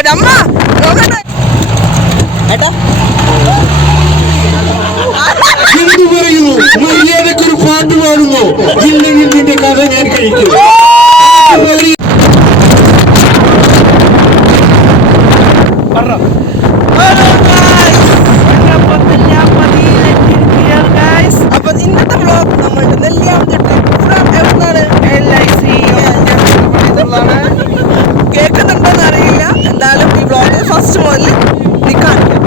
നോക്കട്ടെ അമ്മ നോക്കട്ടെ ഏട്ടാ എന്ത് പറയുന്നു? മര്യാദക്കൊരു പാട്ട് പാടുന്നു. ഇല്ലെങ്കിൽ നിന്റെ കഥ ഞാൻ കഴിക്കും. അപ്പൊ ഇന്നത്തെ വ്ളോഗ് നമ്മളുടെ നെല്ലിയാമ്പതി എവിടുന്നാണ് കേൾക്കുന്നുണ്ടോന്ന് അറിയില്ല. എന്തായാലും ഈ വ്ളോഗ് ഫസ്റ്റ് മുതൽ നീ കാണിക്കാം.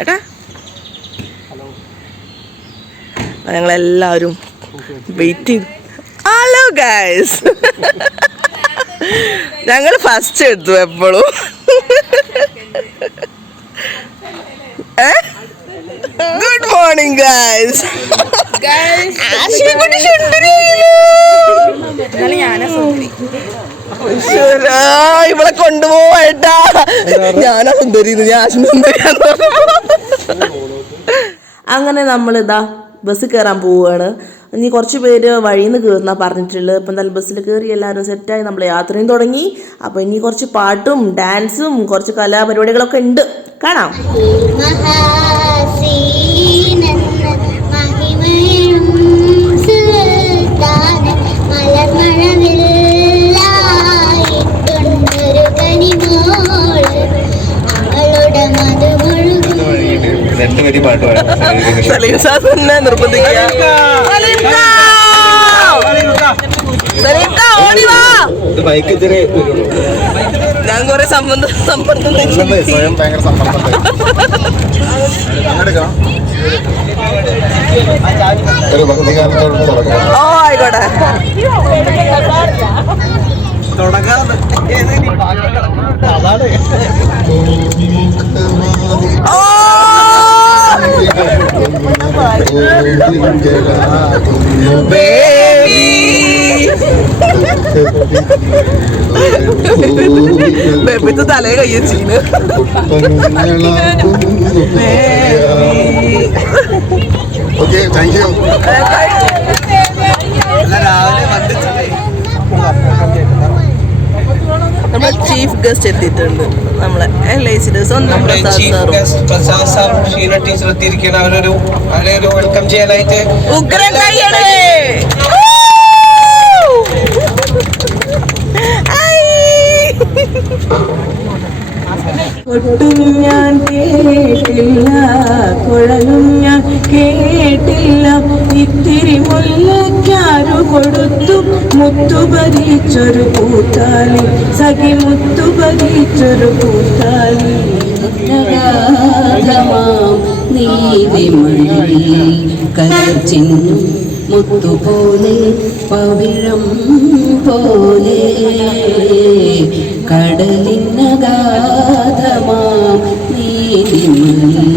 ഏട്ടാ ഞങ്ങളെല്ലാവരും വെയിറ്റ് ചെയ്തു. ഹലോ ഗൈസ്, ഞങ്ങൾ ഫസ്റ്റ് എടുത്തു എപ്പോഴും. Good morning guys. ഇവിടെ കൊണ്ടുപോവാട്ടാ. ഞാനാ സുന്ദരി, ഞാൻ സുന്ദരിയാന്ന്. അങ്ങനെ നമ്മളിതാ ബസ് കയറാൻ പോവുകയാണ്. ഇനി കുറച്ച് പേര് വഴിയിൽ നിന്ന് കയറുന്ന പറഞ്ഞിട്ടുള്ളത്. ഇപ്പം എന്തായാലും ബസ്സിൽ കയറി എല്ലാവരും സെറ്റായി നമ്മൾ യാത്രയും തുടങ്ങി. അപ്പോൾ ഇനി കുറച്ച് പാട്ടും ഡാൻസും കുറച്ച് കലാപരിപാടികളൊക്കെ ഉണ്ട്, കാണാം. ഞാൻ കൊറേ സമ്മർദ്ദം സ്വയം ഭയങ്കര സമ്മർദ്ദം. ഓ ആയിക്കോട്ടെ. ബേബിത്തെ തലേ കയ്യച്ചീന്. Okay, thank you. നമ്മൾ ചീഫ് ഗസ്റ്റ് എത്തിയിട്ടുണ്ട്. നമ്മളെ LICയുടെ സ്വന്തം പ്രസാദ് സാറും ഷീന ടീച്ചർ എത്തിയിരിക്കുകയാണ്. അവരൊരു വെൽക്കം ചെയ്യാനായിട്ട് ഉഗ്രൻ കൈയ്യടേ. കൊട്ടും ഞാൻ കേട്ടില്ല, കുഴലും ഞാൻ കേട്ടില്ല, ഇത്തിരി മുല്ലയ്ക്കാരു കൊടുത്തു മുത്തുപരിച്ചൊരു പൂത്താലി, സഖി മുത്തുപരിച്ചൊരു പൂത്താലി. നീതിമഴി കരച്ചിന്നും മുത്തുപോലെ പവിഴം പോലെ കടലിനഗാധമാം നീതിമഴി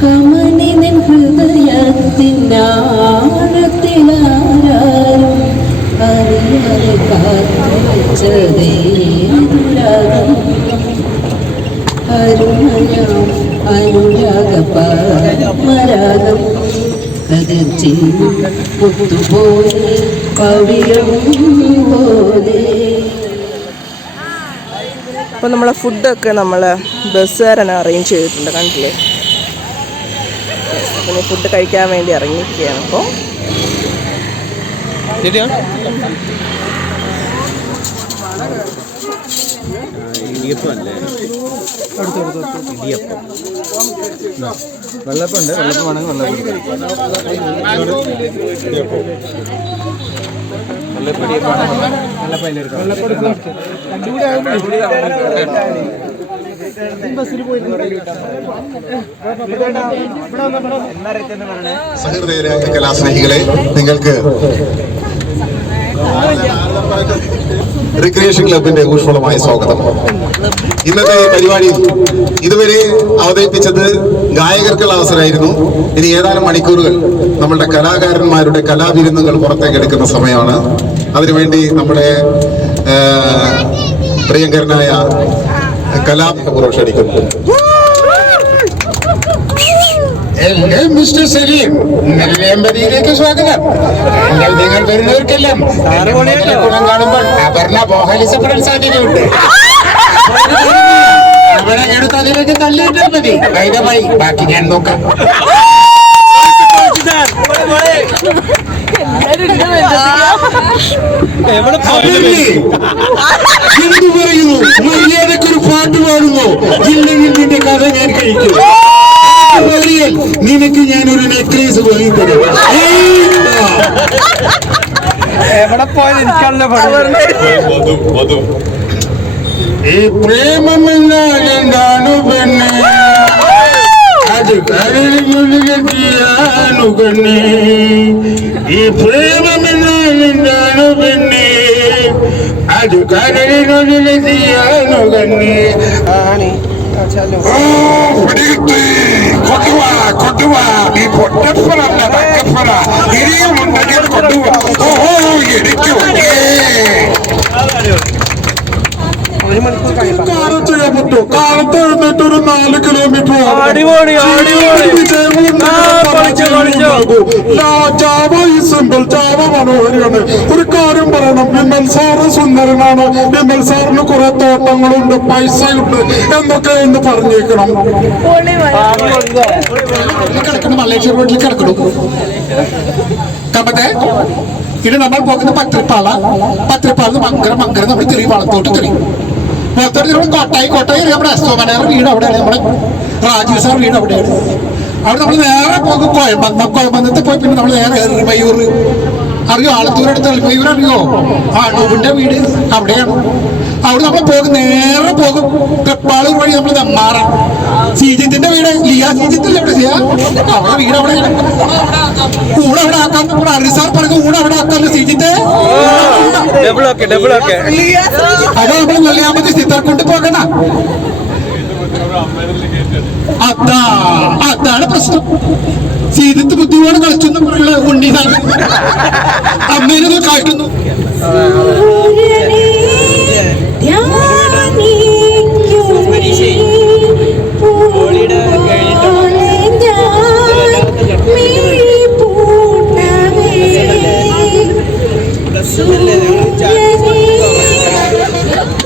കമനിൻ ഹൃദയത്തിനാഴത്തിലാരും അറിയാതെ കാത്തുവച്ചതേനുരാഗം അരുണയാം അനുരാഗപരാഗം കതിർച്ചിന്നും മുത്തുപോലെ പവിഴം പോലെ. അപ്പോൾ നമ്മളെ ഫുഡൊക്കെ നമ്മൾ ബസ്സുകാരനെ അറേഞ്ച് ചെയ്തിട്ടുണ്ട്, കണ്ടില്ലേ. പിന്നെ ഫുഡ് കഴിക്കാൻ വേണ്ടി ഇറങ്ങിയിരിക്കുകയാണ്. അപ്പോൾ വെള്ളപ്പുണ്ട്, വെള്ളപ്പം വേണമെങ്കിൽ സഹൃദയരായ കലാസ്നേഹികളെ, നിങ്ങൾക്ക് റിക്രിയേഷൻ ക്ലബിന്റെ ഊഷ്മളമായ സ്വാഗതം. ഇന്നത്തെ പരിപാടി ഇതുവരെ അവതരിപ്പിച്ചത് ഗായകർക്കുള്ള അവസരമായിരുന്നു. ഇനി ഏതാനും മണിക്കൂറുകൾ നമ്മളുടെ കലാകാരന്മാരുടെ കലാവിരുന്നുകൾ പുറത്തേക്ക് എടുക്കുന്ന സമയമാണ്. അതിനുവേണ്ടി നമ്മുടെ പ്രിയങ്കരനായ കലാപൂർവ്വം ക്ഷണിക്കുന്നു. മിസ്റ്റർ സലീം, നെല്ലിയമ്പതിയിലേക്ക് സ്വാഗതം. നിങ്ങൾ വരുന്നവർക്കെല്ലാം ഗുണം കാണുമ്പോൾ അപർണ മോഹലിസപ്പെടാൻ സാധ്യതയുണ്ട്. അവിടെ എടുത്ത് അതിലേക്ക് തള്ളിയിട്ടാൽ മതി. വൈദമായി ബാക്കി ഞാൻ നോക്കാം. എന്തു പറയുന്നു? മര്യാദക്കൊരു പാട്ട് പാടുന്നു. ഇല്ലെങ്കിൽ നിന്റെ കഥ ഞാൻ കഴിക്കും. നിനക്ക് ഞാനൊരു നെക്ലേസ് വാങ്ങിത്തരും. എവിടെ പോയാലും എനിക്കാണല്ലോ പണി. ഈ പ്രേമമെന്നാൽ എന്താണ് പെണ്ണെ? അത് കരളിയാണു കണ്ണേ. ഈ പ്രേമമെന്നാൽ എന്താണ് പെണ്ണെ? അത് കരളിനൊഴിയാണു കണ്ണേ. കൊണ്ടുവാ നീ പൊട്ടപ്പറല്ല തക്കപ്പറ ഇനിയുമുണ്ടെങ്കിൽ കൊണ്ടുവാ. ഓഹോ എനിക്ക് കാലത്ത് ചെയ്യാൻ പറ്റുമോ? കാലത്ത് എഴുന്നേറ്റ് ഒരു 4 കിലോമീറ്റർ ജാവ മനോഹരിയാണ്. ഒരു കാര്യം പറയണം, വിമൽ സാറ് സുന്ദരനാണ്. വിമൽ സാറിന് കുറെ തോട്ടങ്ങളുണ്ട്, പൈസയുണ്ട് എന്നൊക്കെ എന്ന് പറഞ്ഞേക്കണം. കിടക്കണം മലേഷ്യ വീട്ടിൽ കിടക്കണം. കമ്പത്തെ ഇത് നമ്മൾ പോകുന്ന പത്തിരിപ്പാള് മങ്കര നമ്മൾ തിരി വളത്തോട്ട് തിരി കോട്ടായി നമ്മുടെ അസ്തോമനയുടെ വീട് അവിടെയാണ്. നമ്മുടെ രാജീവ് സാർ വീട് അവിടെയാണ്. അവിടെ നമ്മൾ നേരെ പോകും കോയമ്പന്നത്തെ പോയി പിന്നെ നമ്മൾ നേരെ എറിമയൂർ അറിയോ? ആലത്തൂരടുത്ത് എൽമയൂർ അറിയോ? നൂബിന്റെ വീട് അവിടെയാണ്. അവിടെ നമ്മൾ പോകും നേരെ പോകും തൃപ്പാളൂർ വഴി നമ്മൾ നെമ്മാറ സീജിത്തിന്റെ വീട് ലിയ സീജിത്തില്ല അവിടെ ചെയ്യാ അവിടെ വീട് അവിടെയാണ്. ഊണ് അവിടെ ആക്കാൻ നമ്മുടെ അരിസാർ പറഞ്ഞു ഊണ് അവിടെ ആക്കാമല്ലോ സീജിത്തെ. അത് നമ്മൾ നെല്ലിയാമ്പതി സ്ഥിതർ കൊണ്ട് പോകണ. അതാണ് പ്രശ്നം. സീതത്ത് ബുദ്ധിയോടെ കളിച്ചെന്ന് പറയുന്ന ഉണ്ണിതാണ് അമ്മേനെ കാട്ടുന്നു.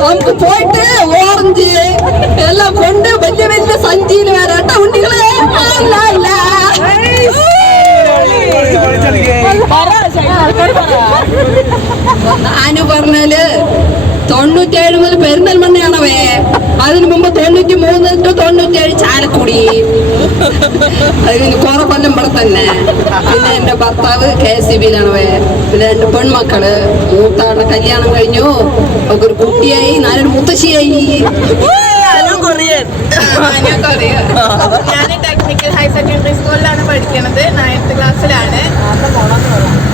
നമുക്ക് പോയിട്ട് ഓറഞ്ച് എല്ലാം കൊണ്ട് വലിയ വലിയ സഞ്ചിയിൽ വരാട്ട ഉണ്ണികളെ. അനു പറഞ്ഞാല് 97 മുതൽ പെരിന്തൽമണ്ണയാണവേ. അതിനു മുമ്പ് 93 to 97 ചാലക്കുടി. അതിന് കുറെ കൊല്ലം ഇവിടെ തന്നെ. പിന്നെ എന്റെ ഭർത്താവ് KSB-യിലാണവേ. പിന്നെ എന്റെ പെൺമക്കള് മൂത്താളുടെ കല്യാണം കഴിഞ്ഞു. അവക്കൊരു കുട്ടിയായി, ഞാനൊരു മുത്തശ്ശിയായി. ഞാൻ ടെക്നിക്കൽ ഹയർ സെക്കൻഡറി സ്കൂളിലാണ് പഠിക്കുന്നത്. 9th ക്ലാസ്സിലാണ്.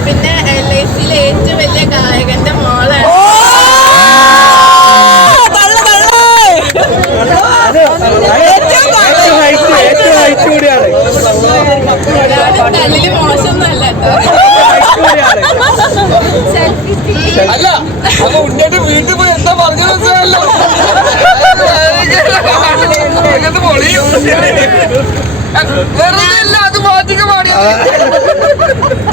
പിന്നെ LIC-യിലെ ഏറ്റവും വലിയ ഗായകന്റെ മോളാണ്. തല്ലില് മോശമൊന്നുമല്ല കേട്ടോ. വീട്ടിൽ പോയി എന്താ പറഞ്ഞു മനസ്സിലായല്ലോ.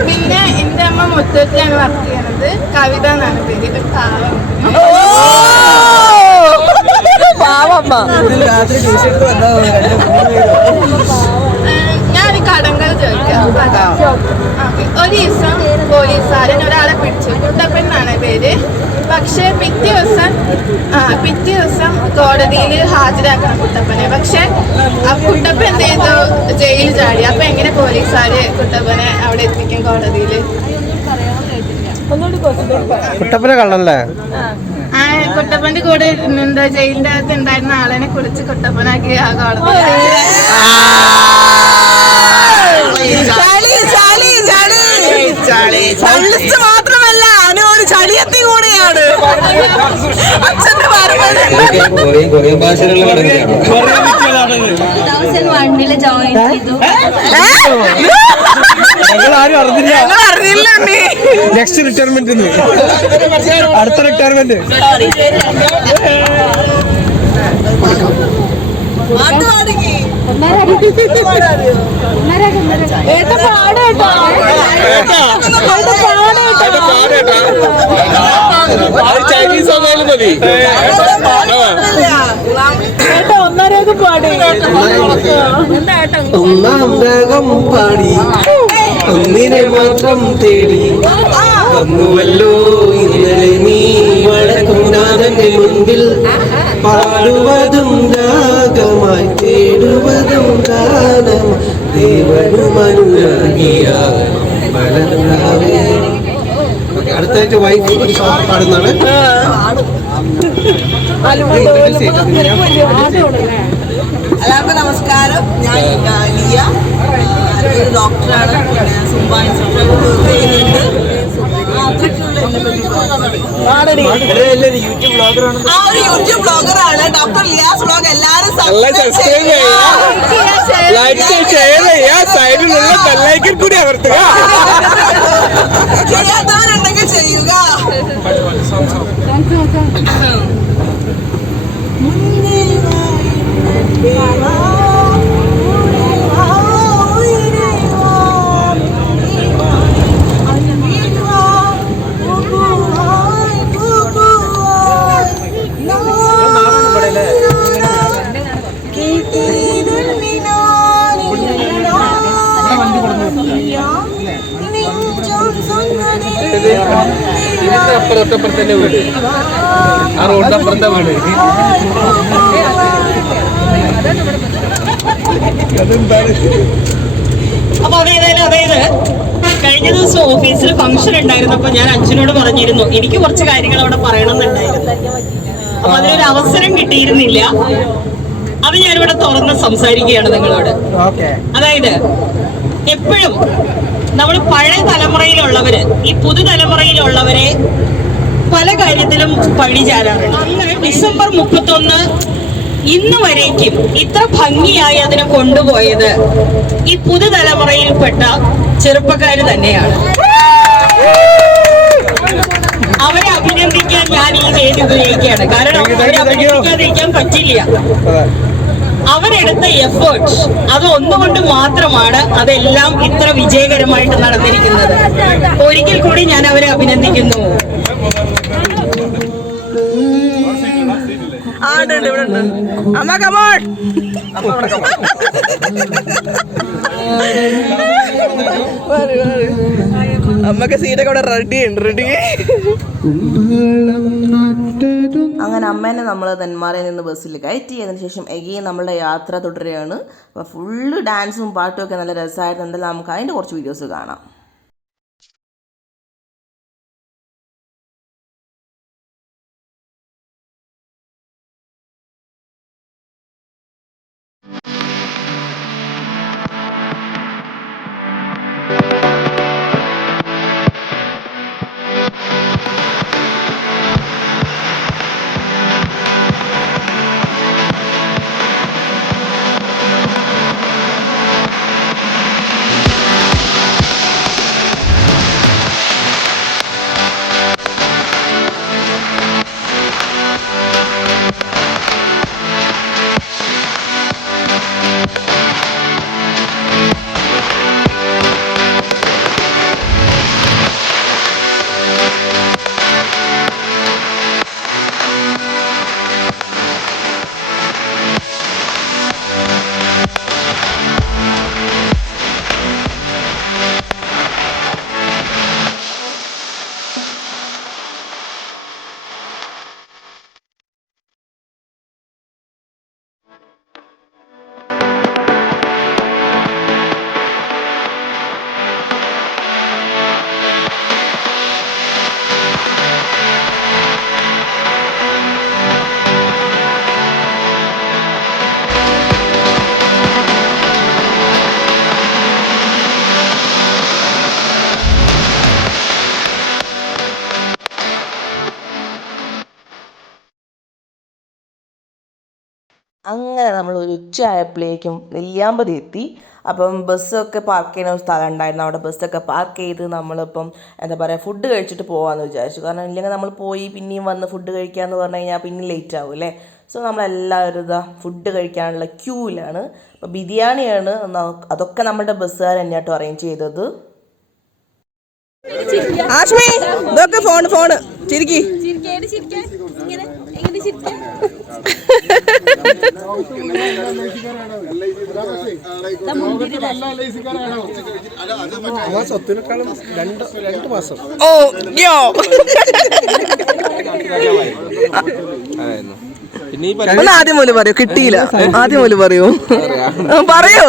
പിന്നെ എന്റെ അമ്മ മൊത്തത്തിലാണ് വർക്ക് ചെയ്യണത്. കവിത എന്നാണ് പേര്. ഒരു ഞാൻ കടങ്ങൾ ചോദിക്കാം. ഒരു ദിവസം പോലീസുകാരൻ ഒരാളെ പിടിച്ചു. കുട്ടപ്പൻ എന്നാണ് പേര്. പക്ഷെ പിറ്റേ ദിവസം കോടതിയിൽ ഹാജരാക്കണം കുട്ടപ്പനെ. പക്ഷെ ആ കുട്ടപ്പൻ എന്ത് ചെയ്തു? ജയിലിൽ ചാടി. അപ്പൊ എങ്ങനെ പോലീസുകാര് കുട്ടപ്പനെ അവിടെ എത്തിക്കും കോടതിയിൽ? കുട്ടപ്പനെ കള്ളല്ലേ? ആ കുട്ടപ്പന്റെ കൂടെ എന്താ ജയിലിന്റെ അകത്ത് ഉണ്ടായിരുന്ന ആളെ കുളിച്ച് കുട്ടപ്പനാക്കി ആ കോടതി. മാത്രമല്ല അനു ചളിയത്തി കൂടെയാണ്. അച്ഛന്റെ കൊറിയൻ ഭാഷയിലുള്ള ജോയിൻ ചെയ്തു. ഞങ്ങളാരും അറിഞ്ഞില്ല. നെക്സ്റ്റ് റിട്ടയർമെന്റ്, അടുത്ത റിട്ടയർമെന്റ്. പാട്ട് പാടുകയും ചൈനീസ് ആയാലും മതി. ഒന്നാം രാഗം പാടി ഒന്നിനെ മാത്രം തേടി വന്നുവല്ലോ ഇന്നലെ നീ വടക്കുംനാഥന്റെ മുൻപിൽ പാടുവതും രാഗമായി തേടുവതും ഗാനമായി ദേവനുമനുരാഗിയ മലർന്നാവേ. അടുത്തായിട്ട് വൈഫ് ഒരു സോങ് പാടുന്നതാണ്. എല്ലാവർക്കും നമസ്കാരം. ഞാൻ ലിയ, ഒരു ഡോക്ടറാണ്. സുംബ ഇൻസ്റ്റിറ്റ്യൂട്ടിൽ വർക്ക് ചെയ്യുന്നുണ്ട്. യൂട്യൂബ് ബ്ലോഗറാണ്. Doctor Liyas blog. എല്ലാരും ചെയ്യാത്തവരുണ്ടെങ്കിൽ ചെയ്യുക. അപ്പുറത്തപ്പുറത്തന്നെ വീട്, ആ റോഡിന്റെ അപ്പുറത്തെ വീട്. അപ്പൊ അതായത് കഴിഞ്ഞ ദിവസം ഓഫീസിൽ ഫംഗ്ഷൻ ഉണ്ടായിരുന്നപ്പോ ഞാൻ അച്ഛനോട് പറഞ്ഞിരുന്നു എനിക്ക് കുറച്ച് കാര്യങ്ങൾ അവിടെ പറയണമെന്നുണ്ടായിരുന്നു. അപ്പൊ അതിനൊരു അവസരം കിട്ടിയിരുന്നില്ല. അത് ഞാനിവിടെ തുറന്ന് സംസാരിക്കുകയാണ് നിങ്ങളോട്. അതായത് എപ്പോഴും നമ്മൾ പഴയ തലമുറയിലുള്ളവര് ഈ പുതുതലമുറയിലുള്ളവരെ പല കാര്യത്തിലും പഴി ചാരാറുണ്ട്. ഡിസംബർ 31 ഇന്ന് വരേക്കും ഇത്ര ഭംഗിയായി അതിനെ കൊണ്ടുപോയത് ഈ പുതുതലമുറയിൽപ്പെട്ട ചെറുപ്പക്കാര് തന്നെയാണ്. അവരെ അഭിനന്ദിക്കാൻ ഞാൻ ഈ വേദി ഉപയോഗിക്കുകയാണ്. കാരണം അവരെ അഭിനന്ദിക്കാതിരിക്കാൻ പറ്റില്ല. അവരെടുത്ത എഫേർട്ട് അത് ഒന്നുകൊണ്ട് മാത്രമാണ് അതെല്ലാം ഇത്ര വിജയകരമായിട്ട് നടന്നിരിക്കുന്നത്. ഒരിക്കൽ കൂടി ഞാൻ അവരെ അഭിനന്ദിക്കുന്നു. അമ്മക്ക് സീറ്റൊക്കെ അവിടെ റെഡി. അങ്ങനെ അമ്മേനെ നമ്മൾ നെന്മാറയിൽ നിന്ന് ബസ്സിൽ കയറ്റി. അതിനുശേഷം എഗെയിൻ നമ്മളുടെ യാത്ര തുടരുകയാണ്. അപ്പോൾ ഫുള്ള് ഡാൻസും പാട്ടും ഒക്കെ നല്ല രസമായിരുന്നു. എന്തായാലും നമുക്ക് അതിൻ്റെ കുറച്ച് വീഡിയോസ് കാണാം. അങ്ങനെ നമ്മൾ ഒരു ഉച്ചയായപ്പോഴേക്കും നെല്ലിയാമ്പതി എത്തി. അപ്പം ബസ്സൊക്കെ പാർക്ക് ചെയ്യുന്ന ഒരു സ്ഥലം ഉണ്ടായിരുന്നു. അവിടെ ബസ്സൊക്കെ പാർക്ക് ചെയ്ത് നമ്മളിപ്പം എന്താ പറയുക ഫുഡ് കഴിച്ചിട്ട് പോകാമെന്ന് വിചാരിച്ചു. കാരണം ഇല്ലെങ്കിൽ നമ്മൾ പോയി പിന്നെയും വന്ന് ഫുഡ് കഴിക്കാമെന്ന് പറഞ്ഞു കഴിഞ്ഞാൽ പിന്നെയും ലേറ്റ് ആവും അല്ലേ. സോ നമ്മളെല്ലാവരും ഇതാ ഫുഡ് കഴിക്കാനുള്ള ക്യൂവിലാണ്. അപ്പോൾ ബിരിയാണിയാണ് അതൊക്കെ നമ്മുടെ ബസ്സുകാർ തന്നെയാട്ടോ അറേഞ്ച് ചെയ്തത്. ആഷ്മി ഇതൊക്കെ ഫോണ് ചിരിക്കി ഓ യോ ഒന്ന് ആദ്യം പോലെ പറയൂ. കിട്ടിയില്ല, ആദ്യം പോലെ പറയൂ. പറയൂ,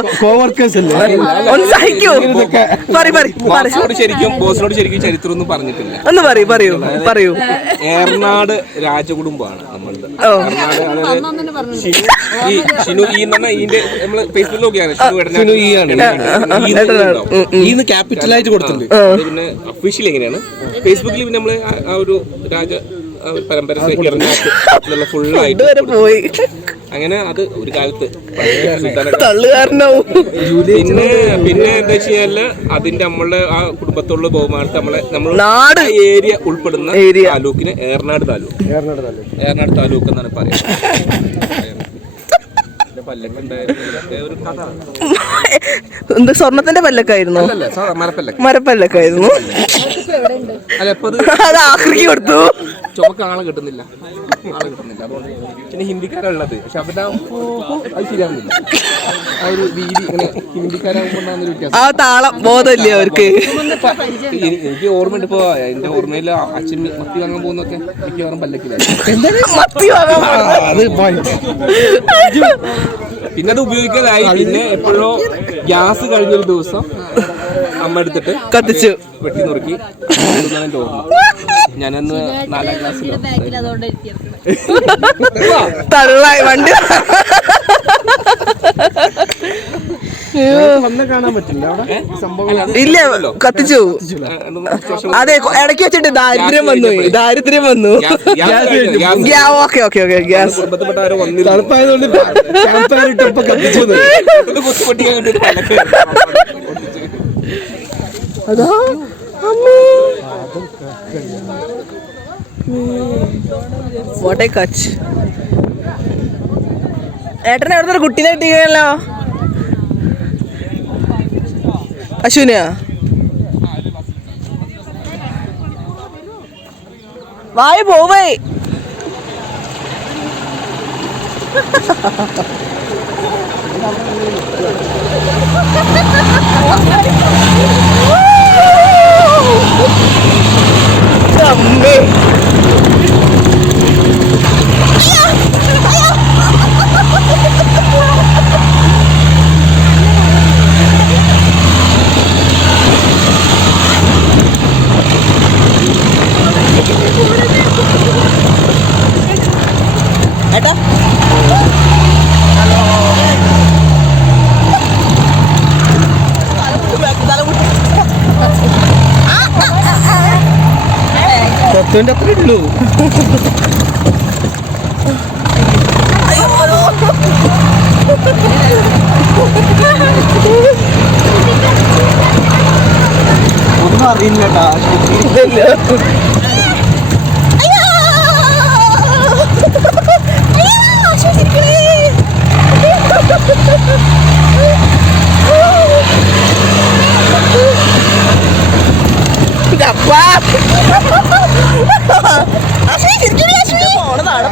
ഒന്ന് സഹിക്കൂ. ശരിക്കും ബോസിനോട് ശരിക്കും ചരിത്രം ഒന്നും പറഞ്ഞിട്ടില്ല. ഒന്ന് പറയൂ. ഏർനാട് രാജകുടുംബമാണ് നമ്മളുടെ. ഷിനു ഈ ഇതിന്റെ നമ്മള് ഫേസ്ബുക്കിൽ നോക്കിയാണ് ഷിനു ക്യാപിറ്റലായിട്ട് കൊടുത്തിട്ടുണ്ട്. പിന്നെ ഒഫീഷ്യൽ എങ്ങനെയാണ് ഫേസ്ബുക്കിൽ പിന്നെ നമ്മള് ആ ഒരു രാജ പരമ്പര ഫുള്ളായിട്ട് പോയി. അങ്ങനെ അത് ഒരു കാലത്ത് പിന്നെ എന്താ വെച്ചാല് അതിന്റെ നമ്മളുടെ ആ കുടുംബത്തോടുള്ള ബഹുമാനത്തെ നമ്മളെ ഏരിയ ഉൾപ്പെടുന്ന താലൂക്കിന് ഏർനാട് താലൂക്ക് എന്നാണ് പറയുന്നത്. എന്താ സ്വർണത്തിന്റെ പല്ലക്കായിരുന്നു? മരപ്പല്ലക്കായിരുന്നു. അത് ആക്രിക്ക് കൊടുത്തു. ചുമക്ക് ആളെ കിട്ടുന്നില്ല. പിന്നെ ഹിന്ദിക്കാരുള്ളത്, പക്ഷെ അവരുടെ അത് ശരിയാവുന്നില്ല. ആ ഒരു രീതി ഇങ്ങനെ ഹിന്ദിക്കാരാകുമ്പോണ്ടാകുന്ന വ്യത്യാസം. ആ താളം ബോധമില്ല അവർക്ക്. എനിക്ക് ഓർമ്മയുണ്ട്. ഇപ്പൊ എന്റെ ഓർമ്മയിൽ അച്ഛൻ മത്തി വാങ്ങാൻ പോകുന്നൊക്കെ മിക്കവാറും പല്ലക്കില്ല. പിന്നെ അത് ഉപയോഗിക്കാതായി. പിന്നെ എപ്പോഴോ ഗ്യാസ് കഴിഞ്ഞൊരു ദിവസം അമ്മ എടുത്തിട്ട് കത്തിച്ചു വെട്ടി നുറുക്കി ഓർമ്മ. ഞാനന്ന് 4ാം ക്ലാസ്സിൽ തള്ളായി വണ്ടി കാണാൻ പറ്റില്ല അവിടെ സംഭവം. ഇല്ല, കത്തിച്ചു. അതെ, ഇടയ്ക്ക് വെച്ചിട്ട് ദാരിദ്ര്യം വന്നു. ഓക്കെ ഗ്യാസ് തണുപ്പായതുകൊണ്ട് അതാ വാട്ട് എ കച്ച്. ഏട്ടനെ എവിടെ നിന്ന് കുട്ടീനെ കിട്ടിയല്ലോ? അശ്വിനാ വായ പോവേ. അമ്മേ ഏട്ടാ പത്തിന്റെ അത്രേ ഉള്ളൂ. ഒന്നും അറിയില്ലട്ടാ.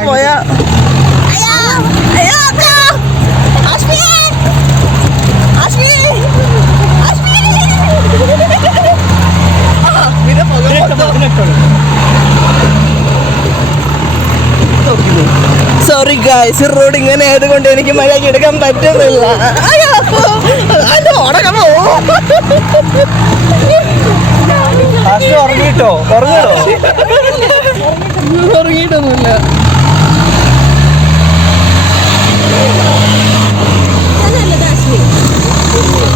പോയാ സോറി ഗായ്സ്, റോഡ് ഇങ്ങനെ ആയതുകൊണ്ട് എനിക്ക് മഴയ്ക്ക് എടുക്കാൻ പറ്റുന്നില്ല. ഉറങ്ങിയിട്ടൊന്നുമില്ല.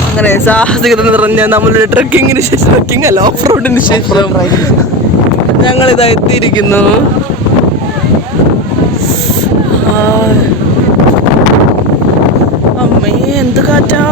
അങ്ങനെ സാഹസികത നിറഞ്ഞ നമ്മളുടെ ട്രക്കിങ്ങിന് ശേഷം, ട്രക്കിംഗ് അല്ല ഓഫ് റോഡിന് ശേഷം ഞങ്ങളിതാ എത്തിയിരിക്കുന്നു. അമ്മേ എന്ത് കാറ്റാ.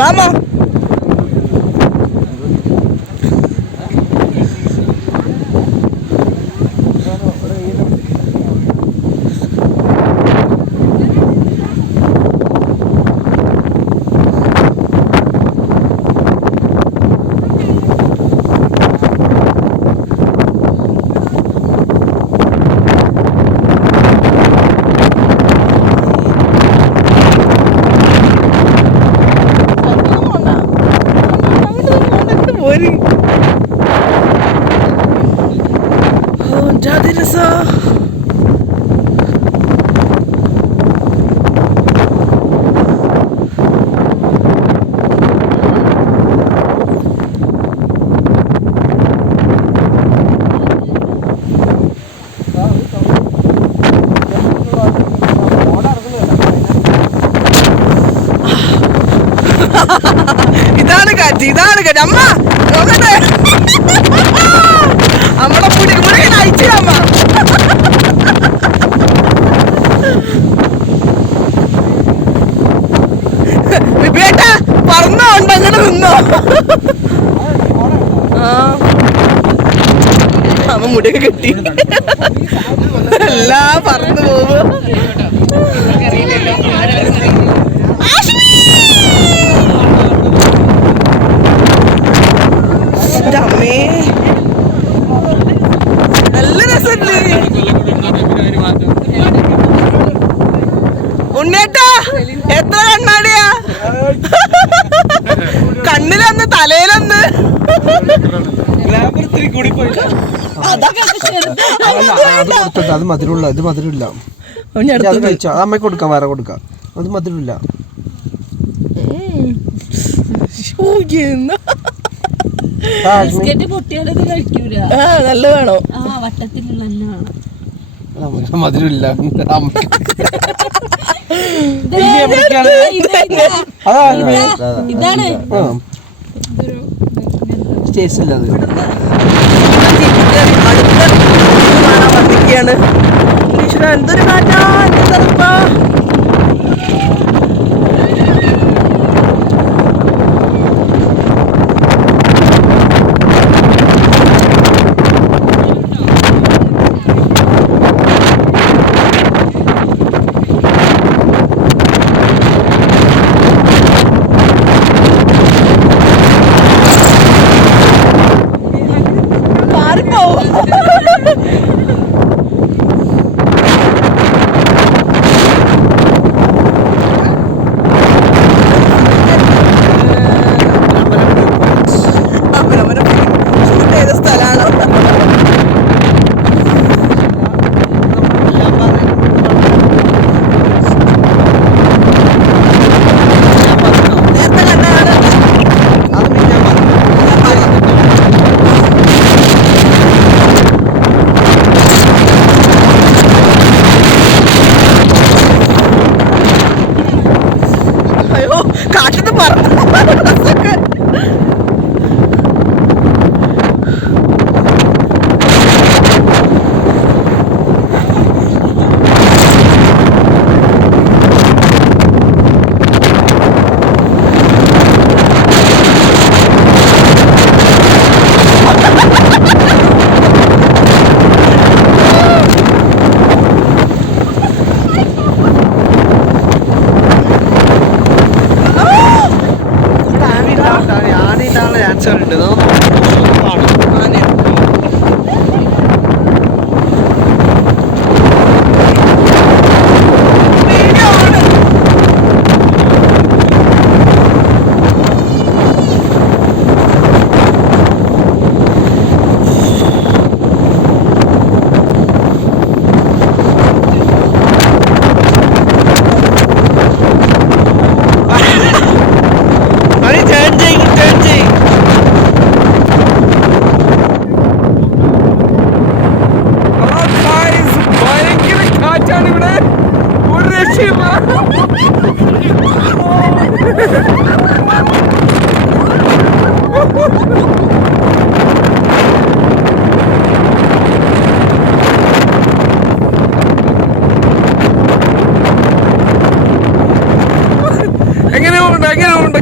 വാമോ. ഇതാണ് കാറ്റ്, ഇതാണ് കാറ്റ്. അമ്മ നോക്കട്ടെ, നമ്മളെ മുഴുവൻ അയച്ചു അമ്മ. വിപിയേട്ടാ പറന്നോ ഉണ്ട് അങ്ങനെ നിന്നോ. അമ്മ മുടിയൊക്കെ കെട്ടി എല്ലാം പറന്നു പോകും. അമ്മേ നല്ല രസല്ലേ ഉണ്ണേട്ടാ. എത്ര കണ്ണാടിയാ, കണ്ണിലൊന്ന് തലയിലൊന്ന്. അത് മധുരമുള്ള, ഇത് മധുരമില്ല. അത് കഴിച്ചോ, അത് അമ്മയ്ക്ക് കൊടുക്കാം, വേറെ കൊടുക്കാം. അത് മധുരമില്ല. നല്ല വേണോ? മധുരമില്ല. ഇതാണ് ടേസ്റ്റ് അത്. എന്തൊരു കാറ്റാ, എന്തൊരുപ്പാ. കാറ്റത്ത് പറഞ്ഞു.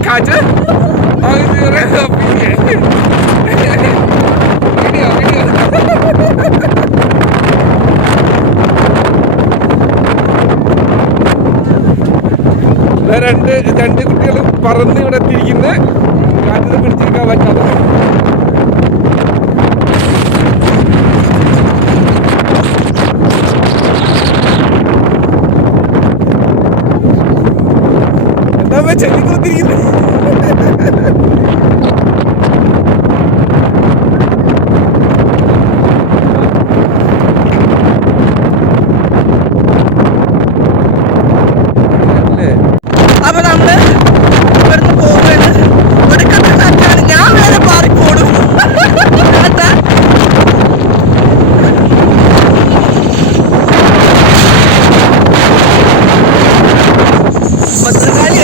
കാറ്റ് രണ്ട് കുട്ടികൾ പറന്ന് ഇവിടെ എത്തിയിരിക്കുന്നത് കാറ്റിന് പിടിച്ചെടുക്കാൻ പറ്റാതെ. എന്താ ചെല്ലിക്കൊത്തിരിക്കുന്നത്? അപ്പൊ നമ്മള് ഇവിടുന്ന് പോവുകയാണ്. ഒടുക്കത്തെ കാറ്റാണ്, ഞാൻ വേറെ പാറിപ്പോടും. ഭദ്രകാളി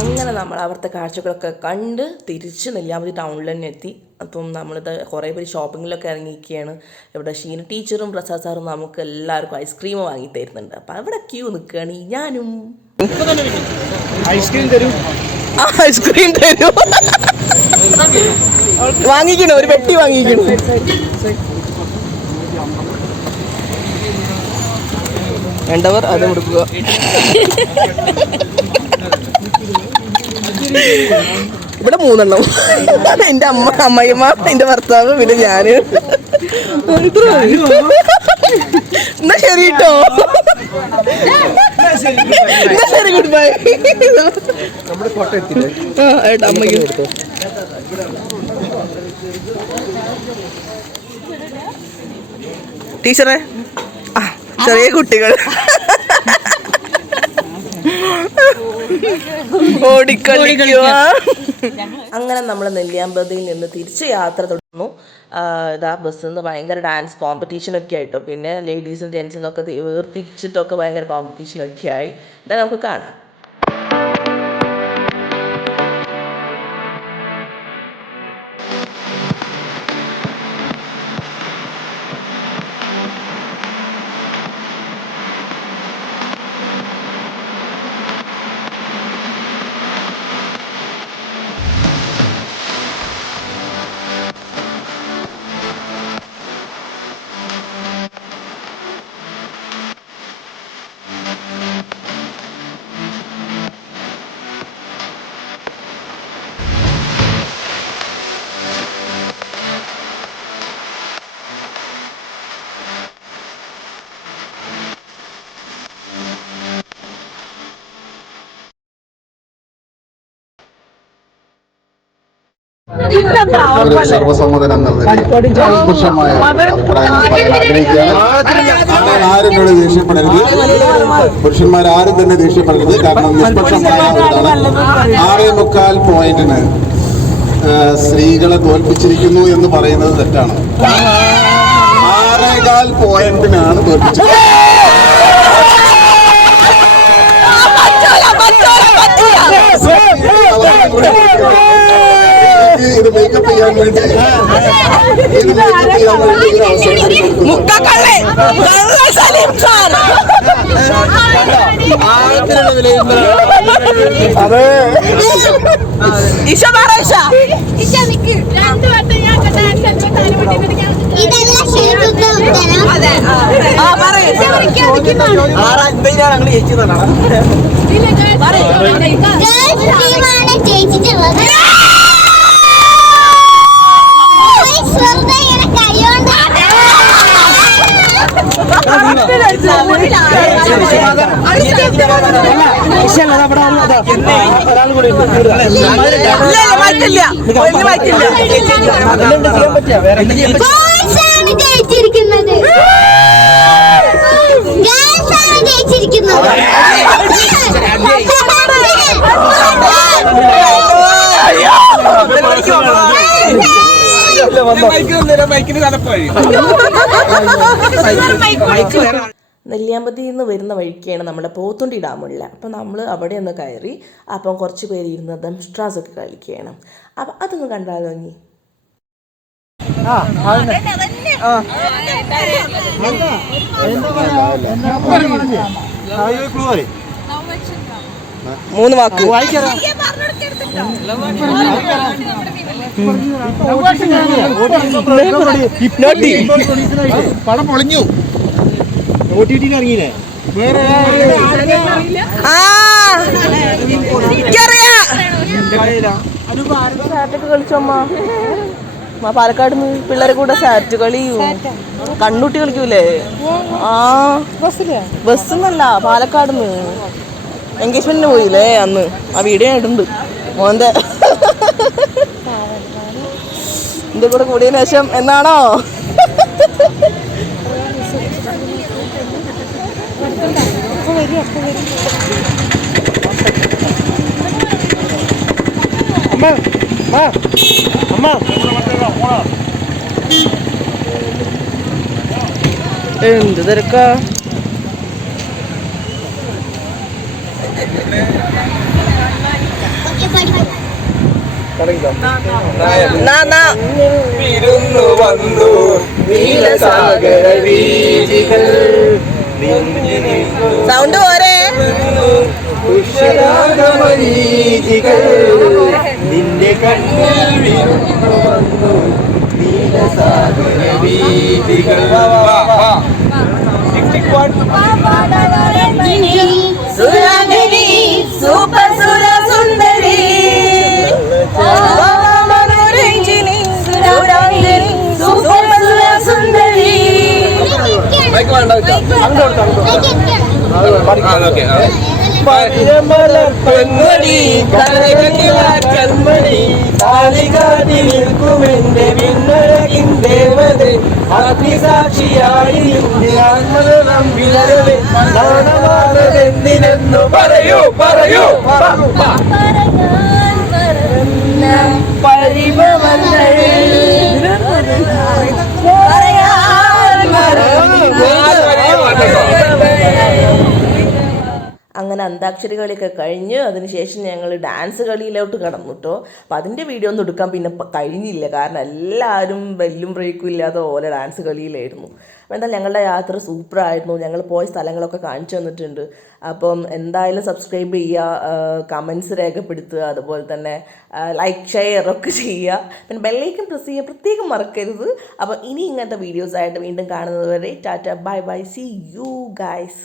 അങ്ങനെ നമ്മൾ അവിടുത്തെ കാഴ്ചകളൊക്കെ കണ്ട് തിരിച്ച് നെല്ലിയാമ്പതി ടൗണിൽ തന്നെ എത്തി. അപ്പം നമ്മളിത് കുറേ പേര് ഷോപ്പിങ്ങിലൊക്കെ ഇറങ്ങിയിരിക്കുകയാണ്. ഇവിടെ ഷീന ടീച്ചറും പ്രസാദ് സാറും നമുക്ക് എല്ലാവർക്കും ഐസ്ക്രീം വാങ്ങി തരുന്നുണ്ട്. അപ്പം അവിടെ ക്യൂ നിൽക്കുകയാണ് ഞാനും. ഐസ്ക്രീം തരും, ഐസ്ക്രീം തരും. വാങ്ങിക്കണോ? ഒരു പെട്ടി വാങ്ങിക്കണോ? വേണ്ടവർ അത് കൊടുക്കുക. ഇവിടെ 3 എണ്ണം. എൻ്റെ അമ്മയമ്മ, എൻ്റെ ഭർത്താവ്, പിന്നെ ഞാന്. എന്നാ ശരി കേട്ടോ. എന്നാ ശരി, ഗുഡ് ബൈ. നമ്മുടെ ഫോട്ടോ എത്തില്ലേ? ഏട്ടാ അമ്മയ്ക്ക് ടീച്ചറെ, ചെറിയ കുട്ടികൾ ഓടിക്കളിക്കുക. അങ്ങനെ നമ്മൾ നെല്ലിയാമ്പതിയിൽ നിന്ന് തിരിച്ച് യാത്ര തുടർന്നു. ഇതാ ബസ്സിൽ നിന്ന് ഭയങ്കര ഡാൻസ് കോമ്പറ്റീഷനൊക്കെ ആയിട്ടോ, പിന്നെ ലേഡീസും ജെൻസിനൊക്കെ വേർതിരിച്ചിട്ടൊക്കെ ഭയങ്കര കോമ്പറ്റീഷനൊക്കെ ആയി. ഇതാ നമുക്ക് കാണാം. ഒരു സർവസമ്മതനം നിഷ്പക്ഷമായ ആരും ഇവിടെ ദേഷ്യപ്പെടരുത്, പുരുഷന്മാരാരും തന്നെ ദേഷ്യപ്പെടരുത്. കാരണം നിഷ്പക്ഷമായ 6.25 പോയിന്റിന് സ്ത്രീകളെ തോൽപ്പിച്ചിരിക്കുന്നു എന്ന് പറയുന്നത് തെറ്റാണ്. 6.25 പോയിന്റിനാണ് തോൽപ്പിച്ചത്. ഇത് മേക്കപ്പ് ചെയ്യാൻ വേണ്ടി അതെ ജയിച്ചിട്ടുള്ളത്. ജയിച്ചിരിക്കുന്നത് നെല്ലിയാമ്പതിയിൽ നിന്ന് വരുന്ന വഴിക്കാണ് നമ്മുടെ പോത്തുണ്ടി ഡാമുള്ള. അപ്പം നമ്മൾ അവിടെ ഒന്ന് കയറി. അപ്പം കുറച്ച് പേര് ഇരുന്ന് ദംഷ്ട്രാസൊക്കെ കളിക്കുകയാണ്. അപ്പം അതൊന്ന് കണ്ടാലോ നീ? മൂന്ന് വാക്ക് പടം പൊളിഞ്ഞു. ഇറങ്ങിയില്ലേ? സാറ്റൊക്കെ കളിച്ചോമ്മ. പാലക്കാട് നിന്ന് പിള്ളേരെ കൂടെ സാറ്റ് കളിയൂ. കണ്ണൂട്ടി കളിക്കൂലേ? ബസ്സെന്നല്ല, പാലക്കാട് നിന്ന് എൻഗേജ്മെന്റിന് പോയില്ലേ അന്ന്. ആ വീഡിയോ ഇടുന്നുണ്ട് മോന്റെ. എന്റെ കൂടെ കൂടിയതിനു ശേഷം എന്നാണോ? എന്ത് തിരക്കാ. വിരുന്നു വന്നു നീലസാഗര വീഥികൾ, സൗണ്ട് പോരെ. ഉഷരാഗമരീചികൾ, നിന്റെ കണ്ണിൽ വിരുന്നു വന്നു നീലസാഗര വീഥികൾ. സുരഗിരി സൂപ്പർ സുര സുന്ദരി മനോരഞ്ജിനി സുരാംഗിനി സൂപ്പർ സുര സുന്ദരി. പെൺമണി കൺമണി താലികാട്ടി നിൽക്കുമെന്റെ വിണ്ണഴകിൻ ദേവത, അഗ്നിസാക്ഷിയായി ആത്മനം വിളരവെ നാണമാണെന്തിനെന്നു പറയൂ പറയൂ. അങ്ങനെ അന്താക്ഷരി കളിയൊക്കെ കഴിഞ്ഞ് അതിനുശേഷം ഞങ്ങൾ ഡാൻസ് കളിയിലോട്ട് കടന്നു കേട്ടോ. അപ്പം അതിൻ്റെ വീഡിയോ ഒന്നും എടുക്കാൻ പിന്നെ കഴിഞ്ഞില്ല, കാരണം എല്ലാവരും ബെല്ലും ബ്രേക്കും ഇല്ലാതെ ഓരോ ഡാൻസ് കളിയിലായിരുന്നു. അപ്പോൾ എന്തായാലും ഞങ്ങളുടെ യാത്ര സൂപ്പറായിരുന്നു. ഞങ്ങൾ പോയ സ്ഥലങ്ങളൊക്കെ കാണിച്ചു തന്നിട്ടുണ്ട്. അപ്പം എന്തായാലും സബ്സ്ക്രൈബ് ചെയ്യുക, കമൻസ് രേഖപ്പെടുത്തുക, അതുപോലെ തന്നെ ലൈക്ക് ഷെയർ ഒക്കെ ചെയ്യുക. പിന്നെ ബെല്ലൈക്കൻ പ്രസ് ചെയ്യുക പ്രത്യേകം മറക്കരുത്. അപ്പോൾ ഇനി ഇങ്ങനത്തെ വീഡിയോസായിട്ട് വീണ്ടും കാണുന്നത് വരെ ta ta bye bye, see you guys.